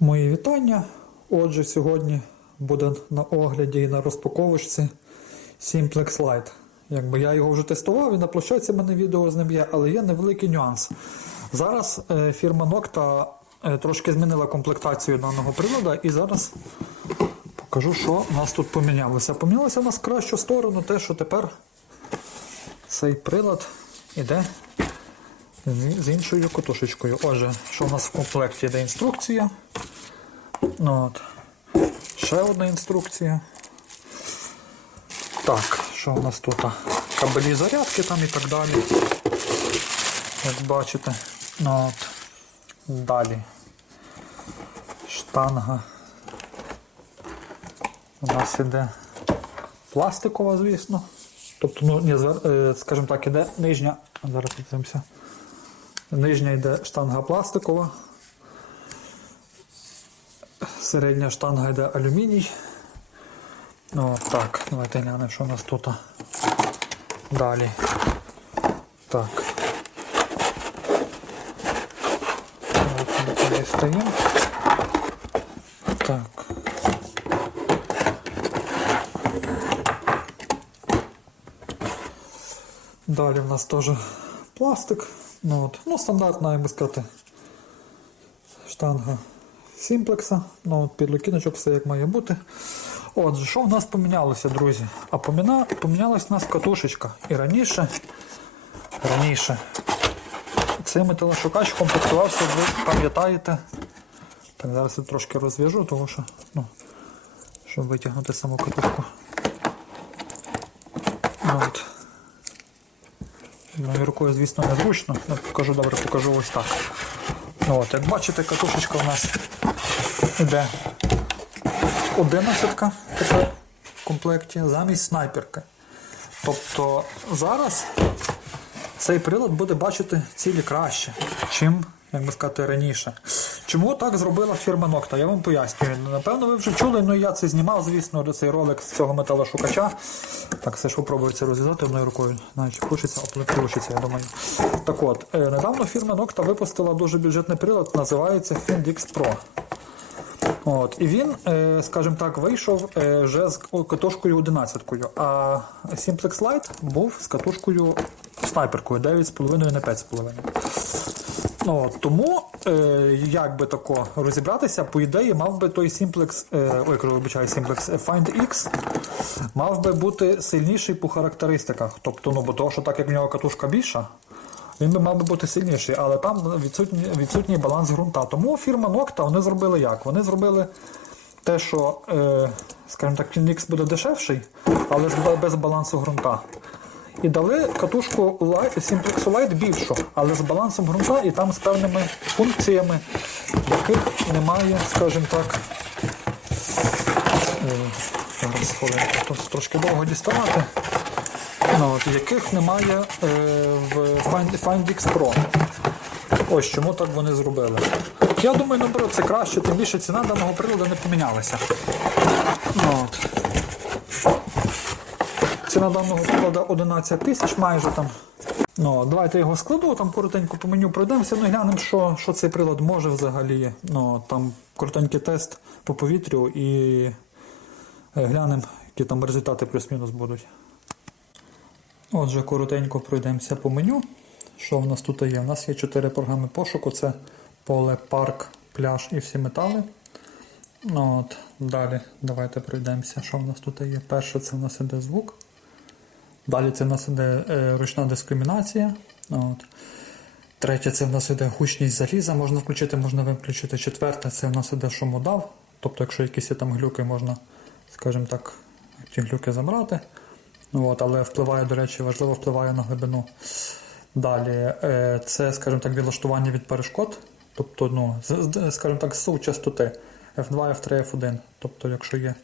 Мої вітання. Отже, сьогодні буде на огляді і на розпаковочці Simplex Lite. Якби я його вже тестував і на площадці мене відео з ним є, але є невеликий нюанс. Зараз е, фірма Nocta е, трошки змінила комплектацію даного приладу, і зараз покажу, що у нас тут помінялося. Помінялося у нас в кращу сторону те, що тепер цей прилад іде з іншою котушечкою. Отже, що у нас в комплекті йде інструкція. Ну, от. Ще одна інструкція. Так, що у нас тут? Кабелі зарядки там і так далі. Як бачите. Ну, от. Далі. Штанга. У нас іде пластикова, звісно. Тобто, ну, е, скажімо так, іде нижня. Зараз подивимося. Нижня йде штанга пластикова. Середня штанга йде алюміній. Ну, так, давайте глянемо, що у нас тут. Далі. Так. Давайте дістаємо. Так. Далі в нас теж пластик. Ну, от. ну стандартна, як би сказати, штанга сімплекса. Ну, от підлокіночок, все як має бути. Отже, що в нас помінялося, друзі? А поміна... помінялась у нас катушечка. І раніше, раніше цей металошукач комплектувався, ви пам'ятаєте. Так, зараз я трошки розв'яжу, тому що, ну, щоб витягнути саму катушку. Ну, от. Моєю рукою, звісно, незручно. Я покажу, добре, покажу ось так. Ну, от, як бачите, катушечка у нас йде 11 тепер в комплекті замість снайперки. Тобто зараз цей прилад буде бачити цілі краще, чим, як би сказати, раніше. Чому так зробила фірма Nocta? Я вам пояснюю. Напевно, ви вже чули, ну я це знімав, звісно, цей ролик з цього металошукача. Так, все ж це розв'язати одною рукою. Знаю, чи включиться, а включиться, я думаю. Так от, е, недавно фірма Nocta випустила дуже бюджетний прилад, називається FindX Pro. От, і він, е, скажімо так, вийшов е, вже з катушкою 11 а Simplex Lite був з катушкою снайперкою 9,5 на 5,5. Ну, тому, е, як би тако розібратися, по ідеї, мав би той Simplex, е, ой, вибачаю, Simplex е, Find X мав би бути сильніший по характеристиках. Тобто, ну, бо того, що так як в нього катушка більша, він би мав би бути сильніший, але там відсутній, відсутній баланс ґрунта. Тому фірма Nocta вони зробили як? Вони зробили те, що, е, скажімо так, Phoenix буде дешевший, але без балансу ґрунта. І дали катушку Simplex Lite більшу, але з балансом ґрунта і там з певними функціями, яких немає, скажімо так. е, Зараз хвилинку, тут трошки довго діставати. Ну, от, яких немає е, в Find, FindX Pro. Ось чому так вони зробили. Я думаю, наоборот, це краще, тим більше ціна даного приладу не помінялася. Ну, от. Ціна даного приладу 11 тисяч майже там. Ну, давайте його складу, там коротенько по меню пройдемося, ну глянемо, що, що цей прилад може взагалі. Ну, там коротенький тест по повітрю і е, глянемо, які там результати плюс-мінус будуть. Отже, коротенько пройдемося по меню. Що в нас тут є? У нас є чотири програми пошуку: це поле, парк, пляж і всі метали. Ну, от, Далі давайте пройдемося. Що в нас тут є? Перше це в нас іде звук. Далі це в нас іде е, ручна дискримінація. От. Третє це в нас іде гучність заліза, можна включити, можна виключити. Четверте це в нас іде шумодав. Тобто, якщо якісь є там глюки, можна, скажімо так, ті глюки забрати. От, але впливає, до речі, важливо впливає на глибину. Далі, е, це, скажімо так, відлаштування від перешкод. Тобто, ну, з- з- скажімо так, сув частоти F2, F3, F1. Тобто, якщо є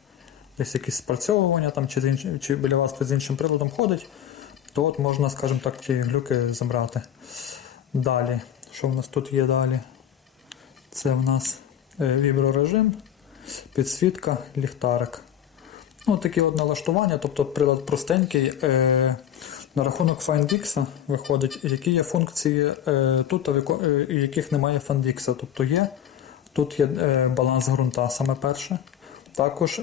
десь якісь спрацьовування там, чи, чи біля вас з іншим приладом ходить, то от можна, скажімо так, ті глюки забрати. Далі, що в нас тут є далі? Це в нас е, віброрежим, підсвітка, ліхтарик. Ну, такі от налаштування, тобто прилад простенький. Е, на рахунок FindX виходить, які є функції е, тут, е, яких немає FindX. Тобто є Тут є е, баланс ґрунта саме перше. Також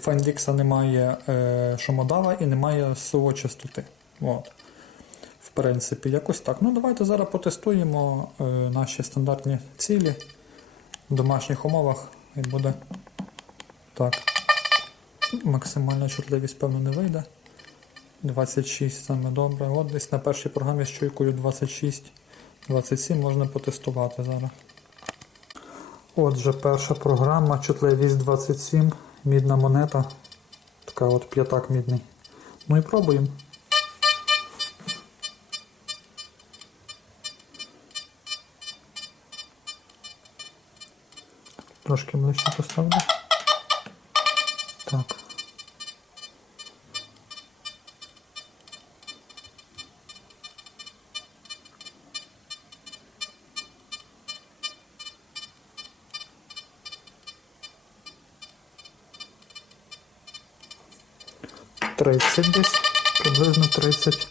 фандікса немає е, шумодава і немає СО частоти. От. В принципі, якось так. Ну, давайте зараз потестуємо е, наші стандартні цілі в домашніх умовах. І буде так. Максимальна чутливість, певно, не вийде. 26 саме добре. От десь на першій програмі з чуйкою 26, 27 можна потестувати зараз. Отже, перша програма, чутливість 27, мідна монета. Така от п'ятак мідний. Ну і пробуємо. Трошки ближче поставлю. Так. Тридцять десь, приблизно тридцять.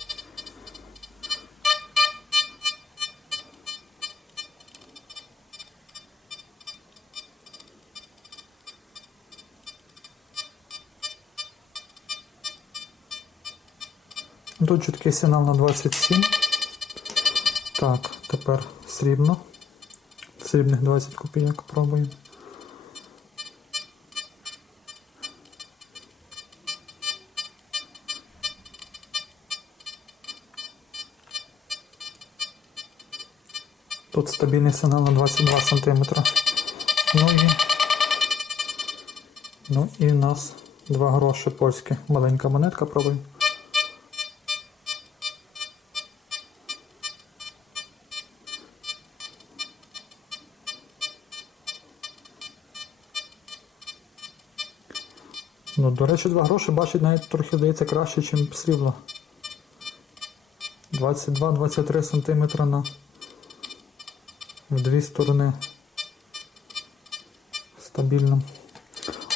Тут чіткий сигнал на 27. Так, тепер срібно. Срібних 20 копійок пробуємо. Тут стабільний сигнал на 22 см. Ну і. Ну і в нас два гроші польські. Маленька монетка пробуємо. Ну, до речі, два гроші бачить навіть трохи здається краще, ніж срібло. 22-23 см на в дві сторони. Стабільно.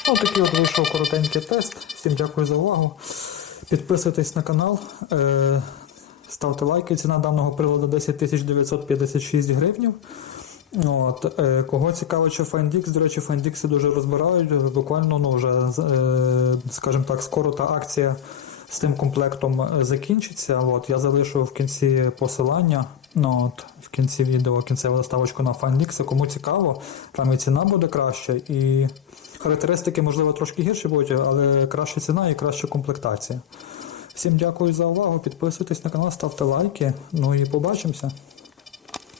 Ось такий от вийшов коротенький тест. Всім дякую за увагу. Підписуйтесь на канал, е, ставте лайки. Ціна даного приладу 10 956 гривнів. От, е, кого цікаво, чи FindX, до речі, FindX дуже розбирають. Буквально ну, вже, е, скажімо так, скоро та акція з тим комплектом закінчиться. От, я залишу в кінці посилання. Ну, от, в кінці відео кінцеву заставочку на FindX. Кому цікаво, там і ціна буде краща, і характеристики, можливо, трошки гірші будуть, але краща ціна і краща комплектація. Всім дякую за увагу. Підписуйтесь на канал, ставте лайки. Ну і побачимося.